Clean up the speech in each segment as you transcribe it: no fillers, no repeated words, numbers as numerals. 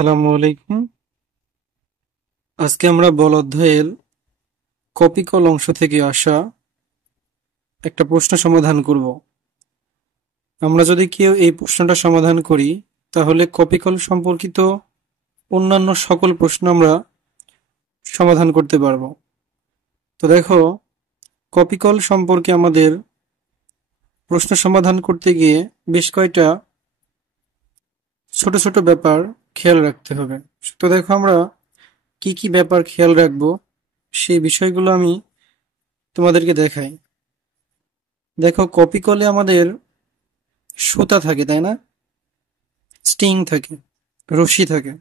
আসসালামু আলাইকুম। আজকে আমরা বল অধ্যায়ের কপিকল অংশ থেকে আসা একটা প্রশ্ন সমাধান করব। আমরা যদি কেউ এই প্রশ্নটা সমাধান করি তাহলে কপিকল সম্পর্কিত অন্যান্য সকল প্রশ্ন আমরা সমাধান করতে পারবো। তো দেখো, কপিকল সম্পর্কে আমাদের প্রশ্ন সমাধান করতে গিয়ে বেশ কয়টা ছোট ছোট ব্যাপার খেয়াল রাখতে হবে। তো দেখো, আমরা কি কি ব্যাপার খেয়াল রাখবো সেই বিষয়গুলো আমি তোমাদেরকে দেখাই। দেখো, কপিকলে আমাদের সুতা থাকে, তাই না? স্টিং থাকে, রশ্মি থাকে।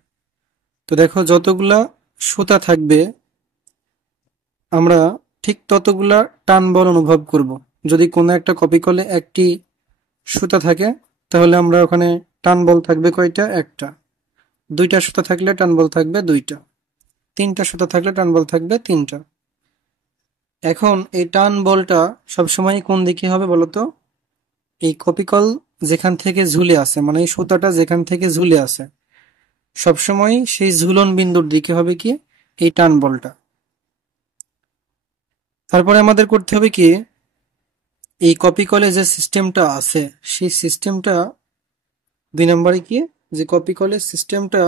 তো দেখো, যতগুলা সুতা থাকবে আমরা ঠিক ততগুলা টান বল অনুভব করব। যদি কোনো একটা কপিকলে একটি সুতা থাকে তাহলে আমরা ওখানে টান বল থাকবে কয়টা? একটা। দুইটা সুতা থাকলে টান বল থাকবে দুইটা। তিনটা সুতা থাকলে টান বল থাকবে তিনটা। এখন এই টান বলটা সবসময় কোন দিকে হবে বলতো? এই কপিকল যেখান থেকে ঝুলে আছে, মানে এই সুতাটা যেখান থেকে ঝুলে আছে, সবসময় সেই ঝুলন বিন্দুর দিকে হবে কি এই টান বলটা। তারপরে আমাদের করতে হবে কি, এই কপিকলে যে সিস্টেমটা আছে সেই সিস্টেমটা 2 নম্বরে কি, যে কপিকলের সিস্টেমটা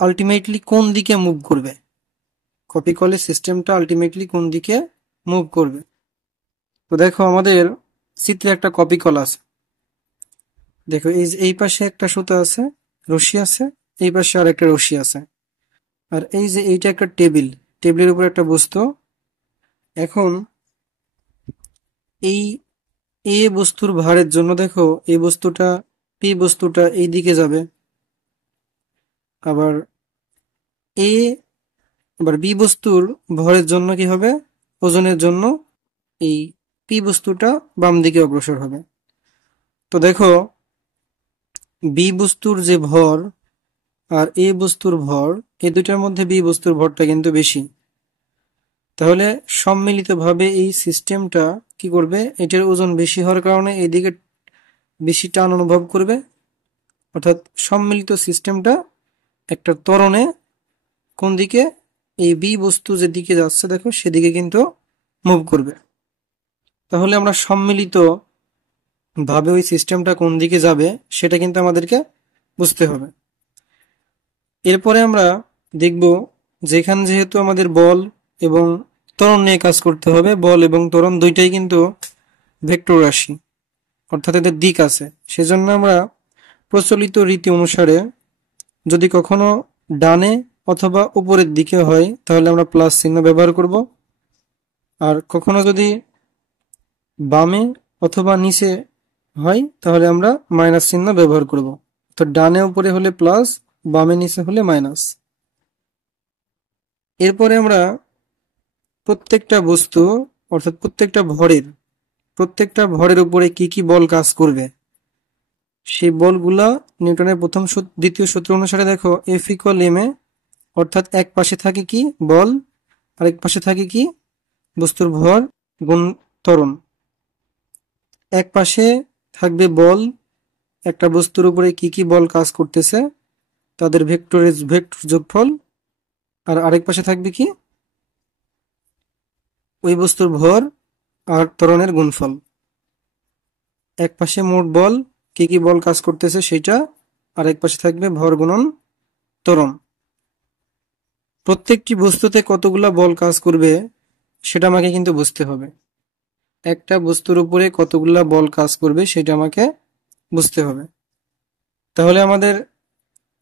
আলটিমেটলি কোন দিকে মুভ করবে। কপিকলের সিস্টেমটা আলটিমেটলি কোন দিকে মুভ করবে। তো দেখো, আমাদের চিত্রে একটা কপিকল আছে। দেখো, এই পাশে একটা সুতা আছে, রশি আছে, এই পাশে আর একটা রশি আছে। আর এই যে এইটা একটা টেবিল, টেবিলের উপর একটা বস্তু। এখন এই এ বস্তুর ভারের জন্য দেখো এই বস্তুটা, পি বস্তুটা এই দিকে যাবে। আবার এ আবার বি বস্তুর ভরের জন্য কি হবে, ওজনের জন্য এই পি বস্তুটা বাম দিকে অগ্রসর হবে। তো দেখো, বি বস্তুর যে ভর আর এ বস্তুর ভর, এই দুইটার মধ্যে বি বস্তুর ভরটা কিন্তু বেশি। তাহলে সম্মিলিতভাবে এই সিস্টেমটা কি করবে, এটার ওজন বেশি হওয়ার কারণে এইদিকে বেশি টান অনুভব করবে। অর্থাৎ সম্মিলিত সিস্টেমটা একটা ত্বরণে কোন দিকে, এই বি বস্তু যেদিকে যাচ্ছে দেখো সেদিকে কিন্তু মুভ করবে। তাহলে আমরা সম্মিলিত ভাবে ওই সিস্টেমটা কোন দিকে যাবে সেটা কিন্তু আমাদেরকে বুঝতে হবে। এরপরে আমরা দেখব, যেখানে যেহেতু আমাদের বল এবং ত্বরণ নিয়ে কাজ করতে হবে, বল এবং ত্বরণ দুইটাই কিন্তু ভেক্টর রাশি, অর্থাৎ এদের দিক আছে। সেজন্য আমরা প্রচলিত রীতি অনুসারে যদি কখনো ডানে অথবা উপরের দিকে হয় তাহলে আমরা প্লাস চিহ্ন ব্যবহার করব। আর কখনো যদি বামে অথবা নিচে হয় তাহলে আমরা মাইনাস চিহ্ন ব্যবহার করব। তো ডানে উপরে হলে প্লাস, বামে নিচে হলে মাইনাস। এরপরে আমরা প্রত্যেকটা বস্তু, অর্থাৎ প্রত্যেকটা ভরের উপরে কি কি বল কাজ করবে সেই বলগুলা নিউটনের প্রথম দ্বিতীয় সূত্র অনুসারে দেখো, এফ ইকুয়াল এম এ। অর্থাৎ এক পাশে থাকে কি বল, আরেক পাশে থাকে কি বস্তুর ভর গুণ ত্বরণ। এক পাশে থাকবে বল, একটা বস্তুর উপরে কি কি বল কাজ করতেছে তাদের ভেক্টর যোগফল। আর আরেক পাশে থাকবে কি ওই বস্তুর ভর আর ত্বরণের গুণফল। এক পাশে মোট বল, কি কি বল কাজ করতেছে সেটা, আর এক পাশে থাকবে ভর গুণন ত্বরণ। প্রত্যেকটি বস্তুতে কতগুলা বল কাজ করবে সেটা আমাকে কিন্তু বুঝতে হবে। একটা বস্তুর উপরে কতগুলা বল কাজ করবে সেটা আমাকে বুঝতে হবে। তাহলে আমাদের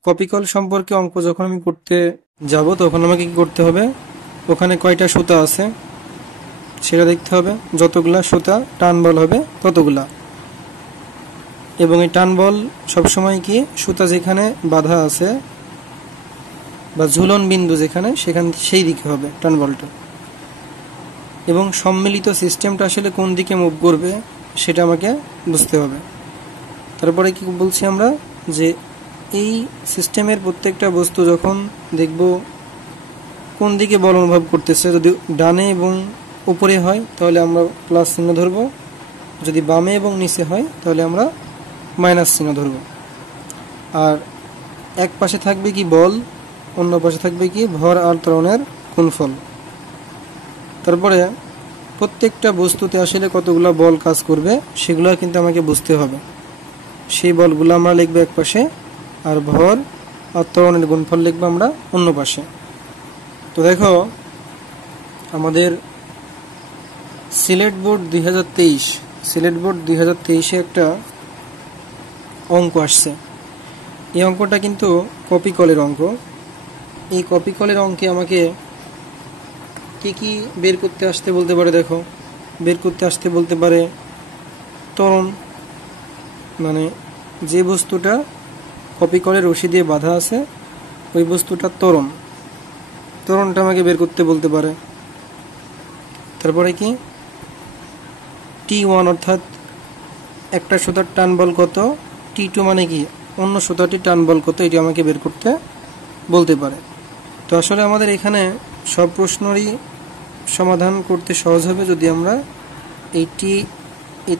কপিকল সম্পর্কে অঙ্ক যখন আমি করতে যাব তখন আমাকে কি করতে হবে, ওখানে কয়টা সুতা আছে সেটা দেখতে হবে। যতগুলা সুতা টান বল হবে ততগুলা। এবং এই টান বল সবসময় কি সুতা যেখানে বাঁধা আছে বা ঝুলন বিন্দু যেখানে, সেই দিকে হবে টান বলটা। এবং সম্মিলিত সিস্টেমটা আসলে কোন দিকে মুভ করবে সেটা আমাকে বুঝতে হবে। তারপরে কি বলছি আমরা, যে এই সিস্টেমের প্রত্যেকটা বস্তু যখন দেখব কোন দিকে বল অনুভব করতেছে, যদি ডানে এবং উপরে হয় তাহলে আমরা প্লাস চিহ্ন ধরব, যদি বামে এবং নিচে হয় তাহলে আমরা মাইনাস চিহ্ন ধরব। আর এক পাশে থাকবে কি বল, অন্য পাশে থাকবে কি ভর আর ত্বরণের গুণফল। তারপরে প্রত্যেকটা বস্তুতে আসলে কতগুলো বল কাজ করবে সেগুলো কিন্তু আমাকে বুঝতে হবে। সেই বলগুলো আমরা লিখবো এক পাশে, আর ভর আর ত্বরণের গুণফল লিখবো আমরা অন্য পাশে। তো দেখো আমাদের সিলেট বোর্ড 2023 একটা অঙ্ক আসছে। এই অঙ্কটা কিন্তু কপি কলের অঙ্ক। এই কপি কলের অঙ্কে আমাকে কি কি বের করতে আসতে বলতে পারে, দেখো বের করতে আসতে বলতে পারে ত্বরণ, মানে যে বস্তুটা কপি কলের রশি দিয়ে বাঁধা আছে ওই বস্তুটা ত্বরণটা আমাকে বের করতে বলতে পারে। তারপরে কি T1 অর্থাৎ একটা সুতার টান বল কত, T2 মানে কি অন্য সুতাটি টান বল কত, এটি আমাকে বের করতে বলতে পারে। তো আসলে আমাদের এখানে সব প্রশ্নেরই সমাধান করতে সহজ হবে যদি আমরা এই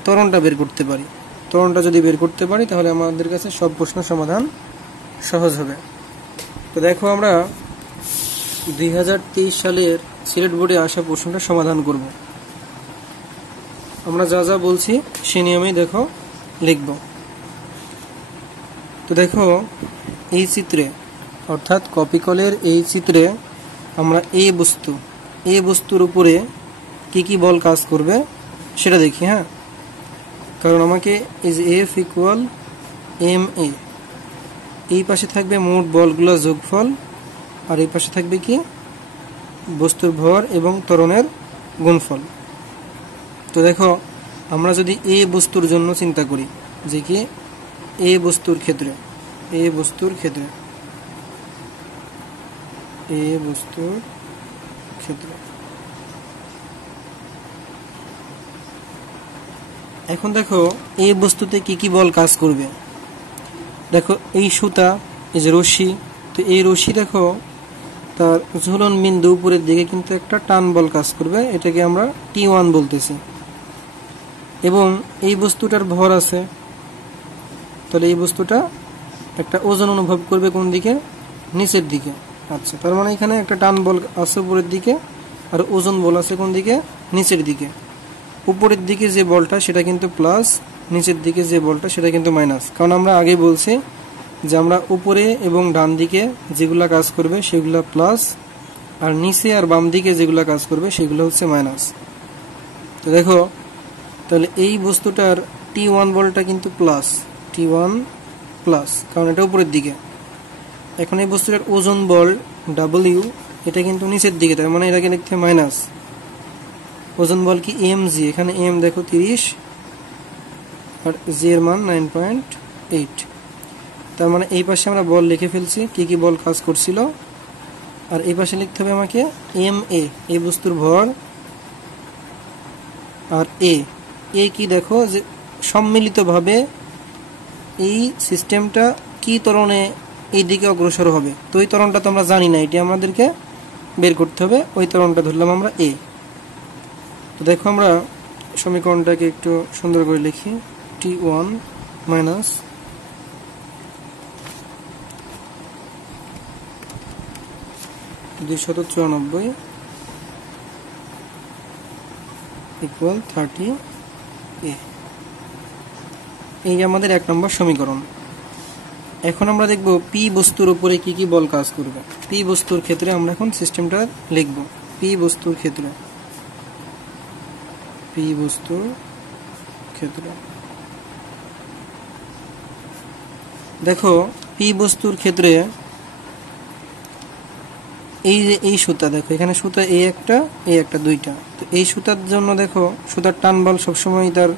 ত্বরণটা বের করতে পারি। ত্বরণটা যদি বের করতে পারি তাহলে আমাদের কাছে সব প্রশ্ন সমাধান সহজ হবে। তো দেখো আমরা 2023 সালের সিলেট বোর্ডে আসা প্রশ্নটা সমাধান করব। আমরা যা যা বলছি সে নিয়মেই দেখো লিখব। তো দেখো এই চিত্রে অর্থাৎ কপি কলের এই চিত্রে আমরা এই বস্তুর উপরে কি কি বল কাজ করবে সেটা দেখি। হ্যাঁ, কারণ আমাকে is F equal M A, এই পাশে থাকবে মোট বলগুলোর যোগফল, আর এই পাশে থাকবে কি বস্তুর ভর এবং ত্বরণের গুণফল। তো দেখো আমরা যদি এ বস্তুর জন্য চিন্তা করি যে কি এ বস্তুর ক্ষেত্রে এখন দেখো এই বস্তুতে কি কি বল কাজ করবে। দেখো এই সুতা, এই যে রশি, তো এই রশি দেখো তার ঝুলন বিন্দু উপরের দিকে কিন্তু একটা টান বল কাজ করবে, এটাকে আমরা T1 বলতেছি। এবং এই বস্তুটার ভর আছে, তাহলে এই বস্তুটা একটা ওজন অনুভব করবে কোন দিকে, নিচের দিকে। আচ্ছা, তার মানে এখানে একটা টান বল আছে উপরের দিকে আর ওজন বল আছে কোন দিকে, নিচের দিকে। উপরের দিকে যে বলটা সেটা কিন্তু প্লাস, নিচের দিকে যে বলটা সেটা কিন্তু মাইনাস। কারণ আমরা আগে বলছি যে আমরা উপরে এবং ডান দিকে যেগুলা কাজ করবে সেগুলা প্লাস, আর নিচে আর বাম দিকে যেগুলা কাজ করবে সেগুলো হচ্ছে মাইনাস। তো দেখো তাহলে এই বস্তুটার T1 বলটা কিন্তু T1 প্লাস, কারণ এটা উপরের দিকে। এখন এই বস্তুটার ওজন বল W, এটা কিন্তু নিচের দিকে, তার মানে এটাকে লিখতে মাইনাস। ওজন বল কি mg, এখানে m দেখো 30 আর g এর মান 9.8। তার মানে এই পাশে আমরা বল লিখে ফেলছি কি কি বল কাজ করছিল, আর এই পাশে লিখতে হবে আমাকে ma, এই বস্তুর ভর, আর a কি দেখো যে সম্মিলিতভাবে এই সিস্টেমটা কি ত্বরণে এই দিকে অগ্রসর হবে। তো ওই ত্বরণটা তো আমরা জানি না, এটি আমাদেরকে বের করতে হবে। ওই ত্বরণটা ধরলাম আমরা a। তো দেখো আমরা সমীকরণটাকে একটু সুন্দর করে লিখি। T1 minus (294) equal 30a। এই আমাদের 1 নম্বর সমীকরণ। এখন আমরা দেখব পি বস্তুর উপরে কি কি বল কাজ করবে। পি বস্তুর ক্ষেত্রে আমরা এখন সিস্টেমটা লিখব। পি বস্তুর ক্ষেত্রে দেখো পি বস্তুর ক্ষেত্রে এই যে এই সুতা, দেখো এখানে সুতা এই একটা দুইটা। তো এই সুতার জন্য দেখো সুতার টান বল সবসময় তার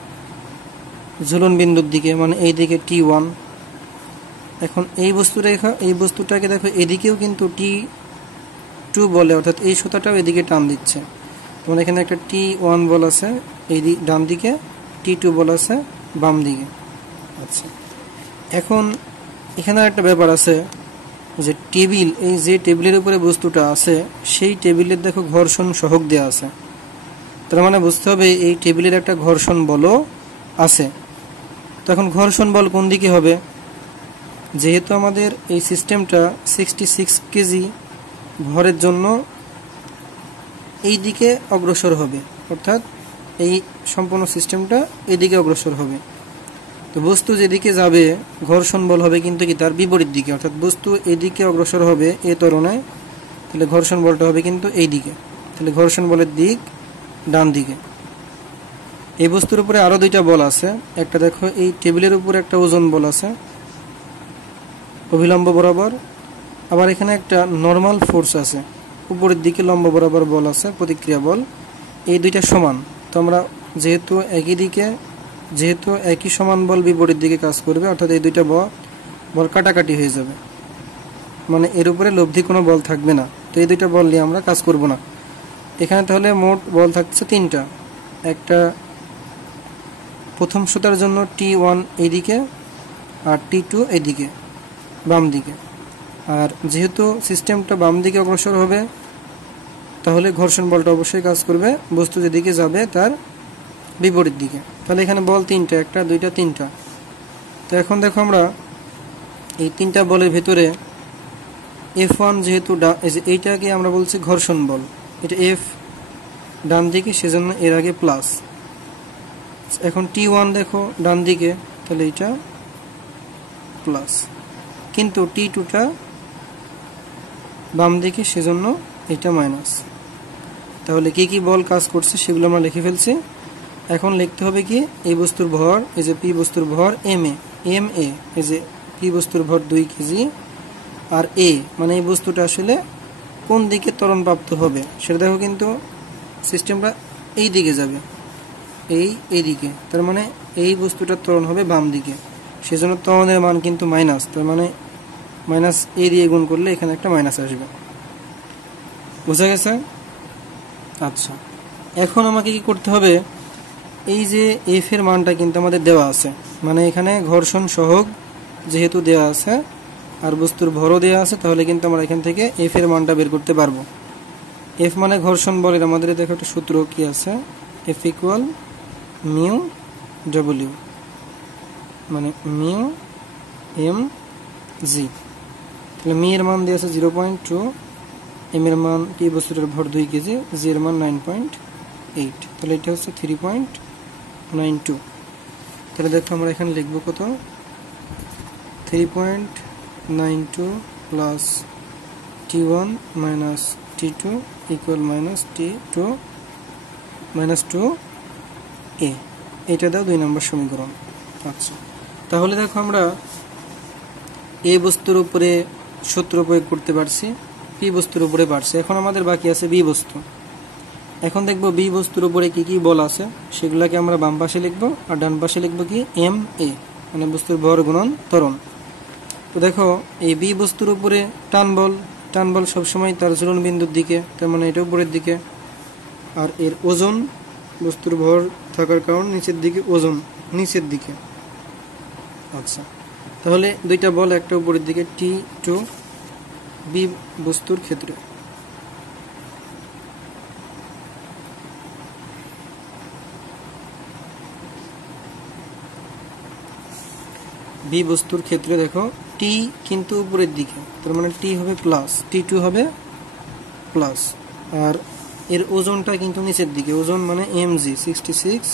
ঝুলন বিন্দুর দিকে, মানে এই দিকে T1। এখন এই বস্তুটাকে দেখো এদিকেও কিন্তু T2 বলে, অর্থাৎ এই সুতাটাও এদিকে টান দিচ্ছে। তোমার এখানে একটা T1 বল আছে এই ডান দিকে, T2 বল আছে বাম দিকে। আচ্ছা, এখন এখানে একটা ব্যাপার আছে যে টেবিল, এই যে টেবিলের উপরে বস্তুটা আছে সেই টেবিলের দেখো ঘর্ষণ সহগ দেওয়া আছে। তার মানে বুঝতে হবে এই টেবিলের একটা ঘর্ষণ বলও আছে। তো এখন ঘর্ষণ বল কোন দিকে হবে, যেহেতু আমাদের এই সিস্টেমটা 66 কেজি ভরের জন্য এই দিকে অগ্রসর হবে, অর্থাৎ এই সম্পূর্ণ সিস্টেমটা এদিকে অগ্রসর হবে। তো বস্তু যেদিকে যাবে ঘর্ষণ বল হবে কিন্তু কি তার বিপরীত দিকে, অর্থাৎ বস্তু এদিকে অগ্রসর হবে এ ত্বরণে, তাহলে ঘর্ষণ বলটা হবে কিন্তু এই দিকে, তাহলে ঘর্ষণ বলের দিক ডান দিকে। এই বস্তুর উপরে আরো দুইটা বল আছে, একটা দেখো এই টেবিলের উপরে একটা ওজন বল আছে অভিলম্ব বরাবর, আবার এখানে একটা নরমাল ফোর্স আছে উপরের দিকে লম্ব বরাবর বল আছে প্রতিক্রিয়া বল। এই দুইটা সমান, তো আমরা যেহেতু একই সমান বল বিপরীত দিকে কাজ করবে, অর্থাৎ এই দুইটা বল কাটাকাটি হয়ে যাবে, মানে এর উপরে লব্ধি কোনো বল থাকবে না। তো এই দুইটা বল নিয়ে আমরা কাজ করব না এখানে। তাহলে মোট বল থাকছে তিনটা, একটা প্রথম সুতার জন্য T1 এইদিকে আর T2 এইদিকে বাম দিকে। আর যেহেতু সিস্টেমটা বাম দিকে অগ্রসর হবে তাহলে ঘর্ষণ বলটা অবশ্যই কাজ করবে বস্তু যেদিকে যাবে তার বিপরীত দিকে। তাহলে এখানে বল তিনটা, একটা দুইটা তিনটা। তো এখন দেখো আমরা এই তিনটা বলের ভেতরে F1 যেহেতু এইটাকে আমরা বলছি ঘর্ষণ বল, এটা F ডান দিকে সেজন্য এর আগে প্লাস। এখন T1 দেখো ডান দিকে, তাহলে এটা প্লাস, কিন্তু T2টা বাম দিকে সেজন্য এটা মাইনাস। তাহলে কি কি বল কাজ করছে সেগুলো আমরা লিখে ফেলছি। এখন লিখতে হবে কি এই বস্তুর ভর, এই যে পি বস্তুর ভর ma, এই যে পি বস্তুর ভর 2 কেজি, আর এ মানে এই বস্তুটা আসলে কোন দিকে ত্বরণ প্রাপ্ত হবে সেটা দেখো, কিন্তু সিস্টেমটা এই দিকে যাবে, এই দিকে, তার মানে এই বস্তুটার ত্বরণ হবে বাম দিকে, সেজন্য ত্বরণের মান কিন্তু মাইনাস, তার মানে মাইনাস এ দিয়ে গুণ করলে এখানে একটা মাইনাস আসবে। বুঝা গেছে? আচ্ছা, এখন আমাকে কি করতে হবে, এই যে এফ এর মানটা কিন্তু আমাদের দেওয়া আছে, মানে এখানে ঘর্ষণ সহগ যেহেতু দেওয়া আছে আর বস্তুর ভরও দেওয়া আছে, তাহলে কিন্তু আমরা এখান থেকে এফ এর মানটা বের করতে পারবো। এফ মানে ঘর্ষণ বলের আমাদের দেখো একটা সূত্র কি আছে, এফ ইকুয়াল মিউ ডব্লিউ, মানে মিউ এম জি। তাহলে মি এর মান দেওয়া আছে 0.2, এম এর মান পি বস্তুটার ভর 2 কেজি, জি এর মান 9.8, তাহলে এটা হচ্ছে 3.92। তাহলে দেখো আমরা এখানে লিখবো কত, 3.92 plus T1 minus T2 equal minus T2 minus 2a, এটা দাও 2 নম্বর সমীকরণ। আচ্ছা, তাহলে দেখো আমরা এ বস্তুর উপরে সূত্র প্রয়োগ করতে পারছি, পি বস্তুর উপরে পারছি, এখন আমাদের বাকি আছে বি বস্তু। এখন দেখবো বি বস্তুর উপরে কি কি বল আছে সেগুলাকে আমরা বাম পাশে লিখবো, আর ডান পাশে লিখবো কি এম এ, মানে বস্তুর ভর গুণন ত্বরণ। তো দেখো এই বি বস্তুর উপরে টান বল সবসময় তার ঝুলন বিন্দুর দিকে, তার মানে এটা উপরের দিকে, আর এর ওজন বস্তুর ভর থাকার কারণ নিচের দিকে, ওজন নিচের দিকে। আচ্ছা, তাহলে দুইটা বল, একটা উপরের দিকে T2 বি বস্তুর ক্ষেত্রে। বি বস্তুর ক্ষেত্রে দেখো টি কিন্তু উপরের দিকে, তার মানে টি হবে প্লাস, T2 হবে প্লাস, আর এর ওজনটা কিন্তু নিচের দিকে, ওজন মানে mg 66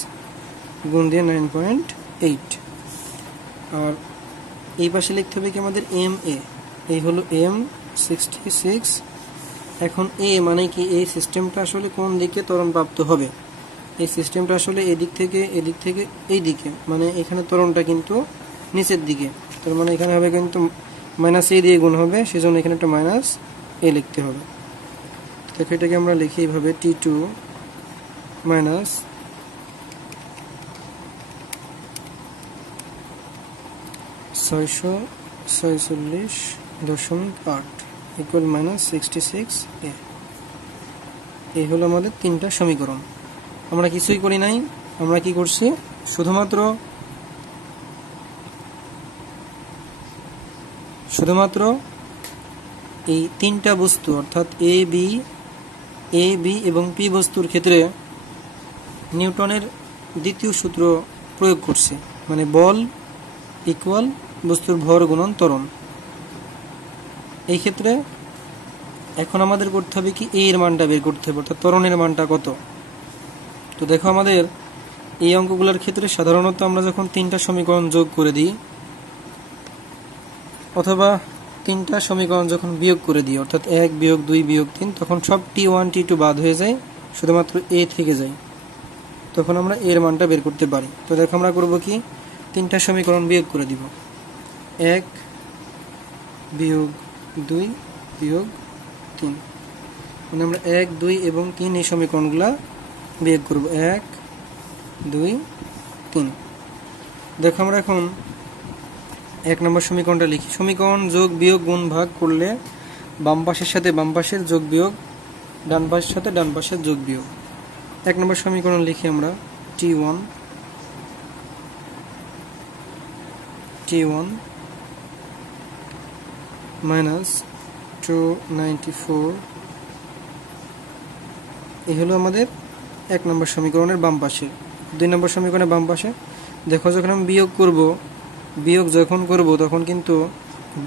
গুণ দিয়ে 9.8, আর এই পাশে লিখতে হবে কি আমাদের ma, এই হলো m66। এখন এ মানে কি এই সিস্টেমটা আসলে কোন দিকে ত্বরণ প্রাপ্ত হবে, এই সিস্টেমটা আসলে এদিক থেকে এই দিকে, মানে এখানে ত্বরণটা কিন্তু নিচের দিকে, তার মানে এখানে হবে কিন্তু মাইনাস এ দিয়ে গুণ হবে, সেজন্য এখানে একটা মাইনাস এ লিখতে হবে। দেখো এটাকে আমরা লিখি এইভাবে, T2 মাইনাস 646.8 ইকুয়াল মাইনাস 66 এ। এই হলো আমাদের তিনটা সমীকরণ। আমরা কিছুই করি নাই, আমরা কি করছি, শুধুমাত্র এই তিনটা বস্তু অর্থাৎ এ বি এবং পি বস্তুর ক্ষেত্রে নিউটনের দ্বিতীয় সূত্র প্রয়োগ করছে, মানে বল ইকুয়াল বস্তুর ভর গুণন ত্বরণ। এই ক্ষেত্রে এখন আমাদের করতে হবে কি, এর মানটা বের করতে হবে, অর্থাৎ ত্বরণের মানটা কত। তো দেখো আমাদের এই অঙ্কগুলোর ক্ষেত্রে সাধারণত আমরা যখন তিনটা সমীকরণ যোগ করে দিই অথবা তিনটা সমীকরণ যখন বিয়োগ করে দিই, অর্থাৎ 1 বিয়োগ 2 বিয়োগ 3, তখন সব T1 T2 বাদ হয়ে যায়, শুধুমাত্র A থেকে যায়। তখন আমরা এর মানটা বের করতে পারি। তো দেখো আমরা করব কি, তিনটা সমীকরণ বিয়োগ করে দিব। 1 বিয়োগ 2 বিয়োগ 3, মানে আমরা 1 2 এবং 3 এই সমীকরণগুলো বিয়োগ করব। 1 2 3। দেখো আমরা এখন 1 নম্বর সমীকরণটা লিখি। সমীকরণ যোগ বিয়োগ গুণ ভাগ করলে বাম পাশের সাথে বাম পাশের যোগ বিয়োগ, ডান পাশের সাথে ডান পাশের যোগ বিয়োগ। 1 নম্বর সমীকরণ লিখি আমরা T1 মাইনাস 294, এই হলো আমাদের 1 নম্বর সমীকরণের বাম পাশে। 2 নম্বর সমীকরণের বাম পাশে দেখো যখন আমি বিয়োগ যখন করব তখন কিন্তু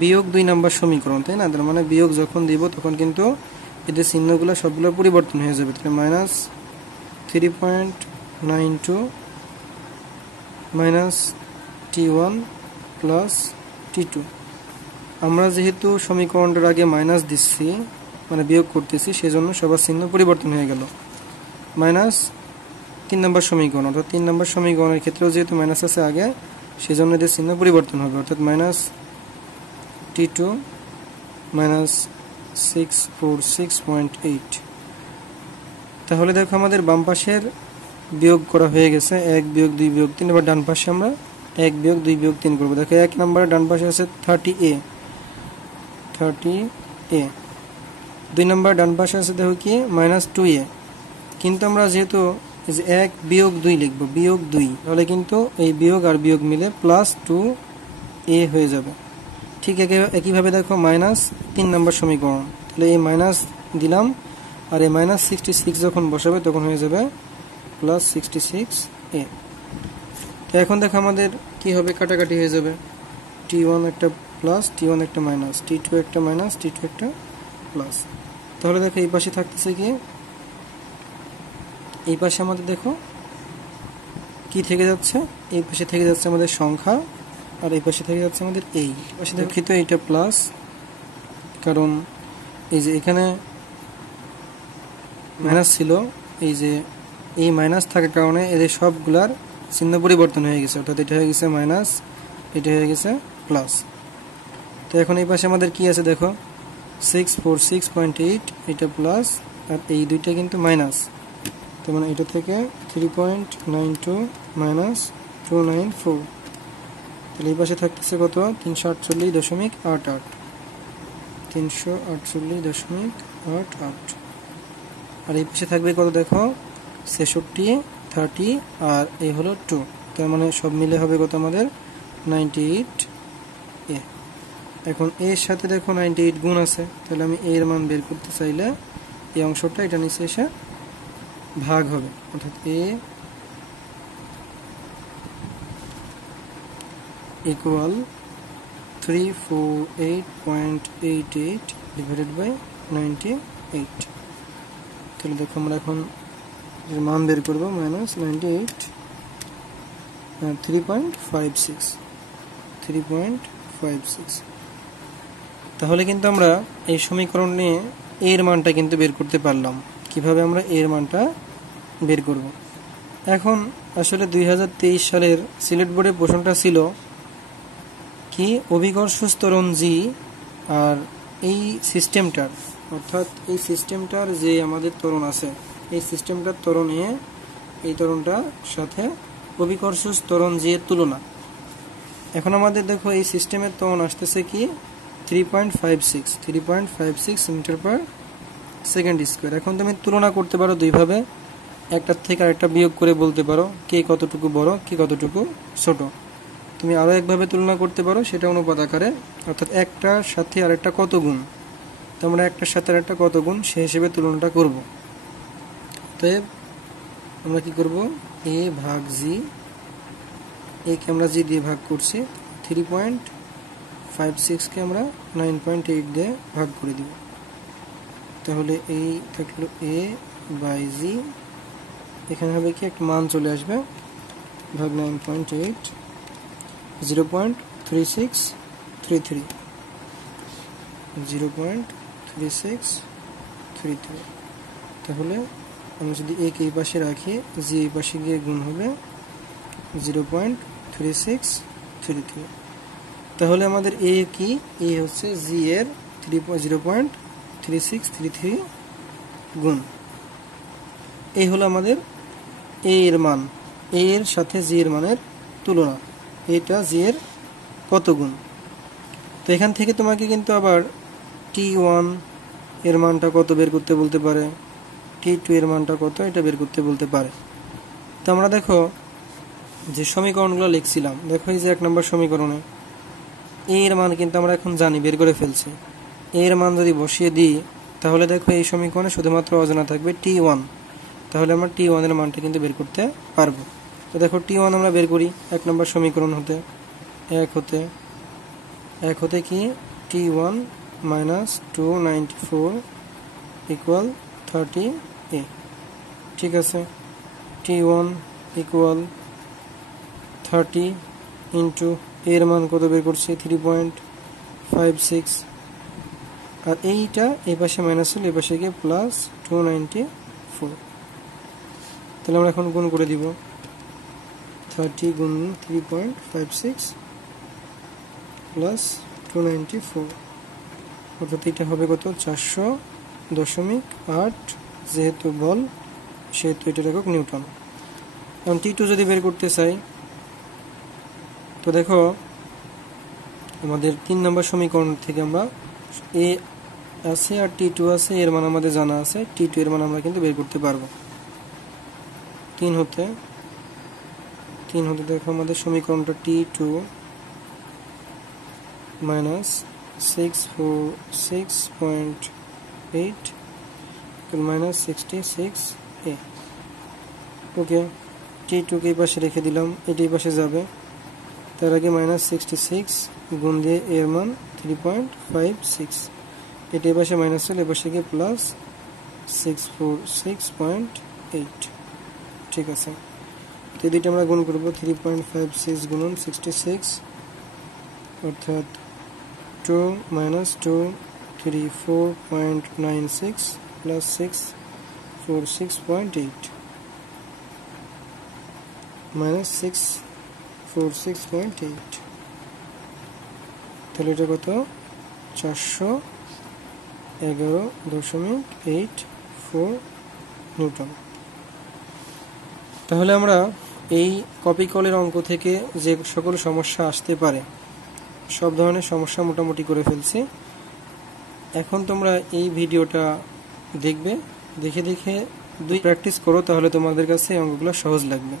বিয়োগ 2 নম্বর সমীকরণ, তাই না? তার মানে বিয়োগ যখন দিব তখন কিন্তু এদের চিহ্নগুলো সবগুলো পরিবর্তন হয়ে যাবে। তাহলে minus 3.92 minus T1 plus T2। আমরা যেহেতু সমীকরণটার আগে মাইনাস দিচ্ছি, মানে বিয়োগ করতেছি, সেজন্য সবার চিহ্ন পরিবর্তন হয়ে গেল। মাইনাস 3 নম্বর সমীকরণ, অর্থাৎ 3 নম্বর সমীকরণের ক্ষেত্রেও যেহেতু মাইনাস আছে আগে, সেজন্য এদের চিহ্ন পরিবর্তন হবে, অর্থাৎ মাইনাস T2 মাইনাস 646.8। তাহলে দেখো আমাদের বাম পাশের বিয়োগ করা হয়ে গেছে, 1 বিয়োগ 2 বিয়োগ 3। এবার ডান পাশে আমরা 1 বিয়োগ 2 বিয়োগ 3 করবো। দেখো 1 নম্বরে ডান পাশে আছে 30A, 2 নম্বর ডান পাশে আছে দেখো কি মাইনাস 2A, কিন্তু আমরা যেহেতু 1 বিয়োগ 2 লিখবো, বিয়োগ 2, তাহলে কিন্তু এই বিয়োগ আর বিয়োগ মিলে প্লাস 2A হয়ে যাবে। ঠিক একইভাবে দেখো মাইনাস 3 নম্বর সমীকরণ, তাহলে এই মাইনাস দিলাম আর এই মাইনাস 66 যখন বসাবে তখন হয়ে যাবে প্লাস 66A। তো এখন দেখো আমাদের কি হবে, কাটাকাটি হয়ে যাবে। T1 একটা প্লাস, T1 একটা মাইনাস, T2 একটা মাইনাস, T2 একটা প্লাস। তাহলে দেখো এই পাশে থাকতেছে কি, এই পাশে আমাদের দেখো কি থেকে যাচ্ছে, এই পাশে থেকে যাচ্ছে আমাদের সংখ্যা, আর এই পাশে থেকে যাচ্ছে আমাদের এই পাশে দুঃখিত এইটা প্লাস, কারণ এই যে এখানে মাইনাস ছিল, এই যে এই মাইনাস থাকার কারণে এদের সবগুলার চিহ্ন পরিবর্তন হয়ে গেছে, অর্থাৎ এটা হয়ে গেছে মাইনাস, এটা হয়ে গেছে প্লাস। তো এখন এই পাশে আমাদের কি আছে দেখো 646.8, এটা প্লাস, আর এই দুইটা কিন্তু মাইনাস, তার মানে এটা থেকে 3.92 মাইনাস 294, তাহলে এই পাশে থাকতেছে কত 348.88, 348.88, আর এই পাশে থাকবে কত দেখো 66, 30, আর এই হলো 2, তার মানে সব মিলে হবে কত আমাদের 98A। এখন এর সাথে দেখো 98 গুণ আছে, তাহলে আমি এর মান বের করতে চাইলে এই অংশটা এটা নিচে এসে ভাগ হবে, অর্থাৎ A ইকুয়াল 348.88 ডিভাইডেড বাই 98। তাহলে দেখো আমরা এখন মান বের করবো, মাইনাস 98, 3.56। তাহলে কিন্তু আমরা এই সমীকরণ নিয়ে এর মানটা কিন্তু বের করতে পারলাম। কিভাবে আমরা এর মানটা বের করব? এখন আসলে 2023 সালের সিলেট বোর্ডের প্রশ্নটা ছিল কি, অভিকর্ষ ত্বরণ জি আর এই সিস্টেমটার, অর্থাৎ এই সিস্টেমটার যে আমাদের ত্বরণ আছে, এই সিস্টেমটার ত্বরণ এ, এই ত্বরণটার সাথে অভিকর্ষ ত্বরণ জি এর তুলনা। এখন আমাদের দেখো এই সিস্টেমের ত্বরণ আসতেছে কি 3.56 মিটার পার সেকেন্ড স্কোয়ার। এখন তুমি তুলনা করতে পারো দুইভাবে, একটার থেকে আরেকটা বিয়োগ করে বলতে পারো কে কতটুকু বড়, কে কতটুকু ছোট। তুমি আরো একভাবে তুলনা করতে পারো, সেটা অনুপাত আকারে, অর্থাৎ একটার সাথে আরেকটা কত গুণ, তো আমরা একটার সাথে আরেকটা কত গুণ সেই হিসেবে তুলনাটা করব। তো আমরা কি করব, এ ভাগ জি, একে আমরা জি দিয়ে ভাগ করছি, 5.6 কে আমরা 9.8 দিয়ে ভাগ করে দিব। তাহলে এই থাকলো a বাই g, এখানে হবে কি একটা মান চলে আসবে, ভাগ 9.8, 0.3633, 0.3633। তাহলে আমি যদি a কে এই পাশে রাখি, g এই পাশে গিয়ে গুণ হবে 0.3633। তাহলে আমাদের a কি, a হচ্ছে g এর 0.3633 গুণ। এই হলো আমাদের a এর মান, a এর সাথে g এর মানের তুলনা, এটা g এর কত গুণ। তো এখান থেকে তোমাকে কিন্তু আবার t1 এর মানটা কত বের করতে বলতে পারে, t2 এর মানটা কত এটা বের করতে বলতে পারে। তো আমরা দেখো যে সমীকরণগুলো লিখছিলাম, দেখো এই যে 1 নম্বর সমীকরণে a এর মান কিন্তু আমরা এখন জানি, বের করে ফেলছি। a এর মান যদি বসিয়ে দিই তাহলে দেখো এই সমীকরণে শুধুমাত্র অজানা থাকবে t1, তাহলে আমরা t1 এর মানটা কিন্তু বের করতে পারবো। তো দেখো t1 আমরা বের করি 1 নম্বর সমীকরণ হতে, এক হতে কি t1 minus 294 equal 30a, ঠিক আছে। t1 equal 30 into এর মান কত বের করছি 3.56, আর এইটা এই পাশে মাইনাস হলে এই পাশে গিয়ে প্লাস 294। তাহলে আমরা এখন গুণ করে দিব, 30 গুণ 3.56 প্লাস 294, অর্থাৎ এটা হবে কত 400.8, যেহেতু বল সেহেতু এটার একক নিউটন। এখন t2 যদি বের করতে চাই, তো দেখো আমাদের 3 নম্বর সমীকরণ থেকে আমরা a আছে আর t2 আছে, এর মান আমাদের জানা আছে, t2 এর মান আমরা কিন্তু বের করতে পারবো। 3 হতে দেখো আমাদের সমীকরণটা t2 minus 646.8 minus 66a, ওকে। t2 কে এই পাশে রেখে দিলাম, এটি এই পাশে যাবে, তার আগে মাইনাস 66 গুণ দিয়ে এর মান 3.56, এটি এই পাশে মাইনাস হলে এই পাশে গিয়ে প্লাস 646.8, ঠিক আছে। তো এই দুইটা আমরা গুণ করবো, 3.56 গুণন 66, অর্থাৎ 2 minus 2 34.96 plus 646.8 minus 646.8, তাহলে এটা কত 411.84 নিউটন। তাহলে আমরা এই কপি কলের অঙ্ক থেকে যে সকল সমস্যা আসতে পারে সব ধরনের সমস্যা মোটামুটি করে ফেলছি। এখন তোমরা এই ভিডিওটা দেখবে, দেখে প্র্যাকটিস করো, তাহলে তোমাদের কাছে এই অঙ্কগুলো সহজ লাগবে।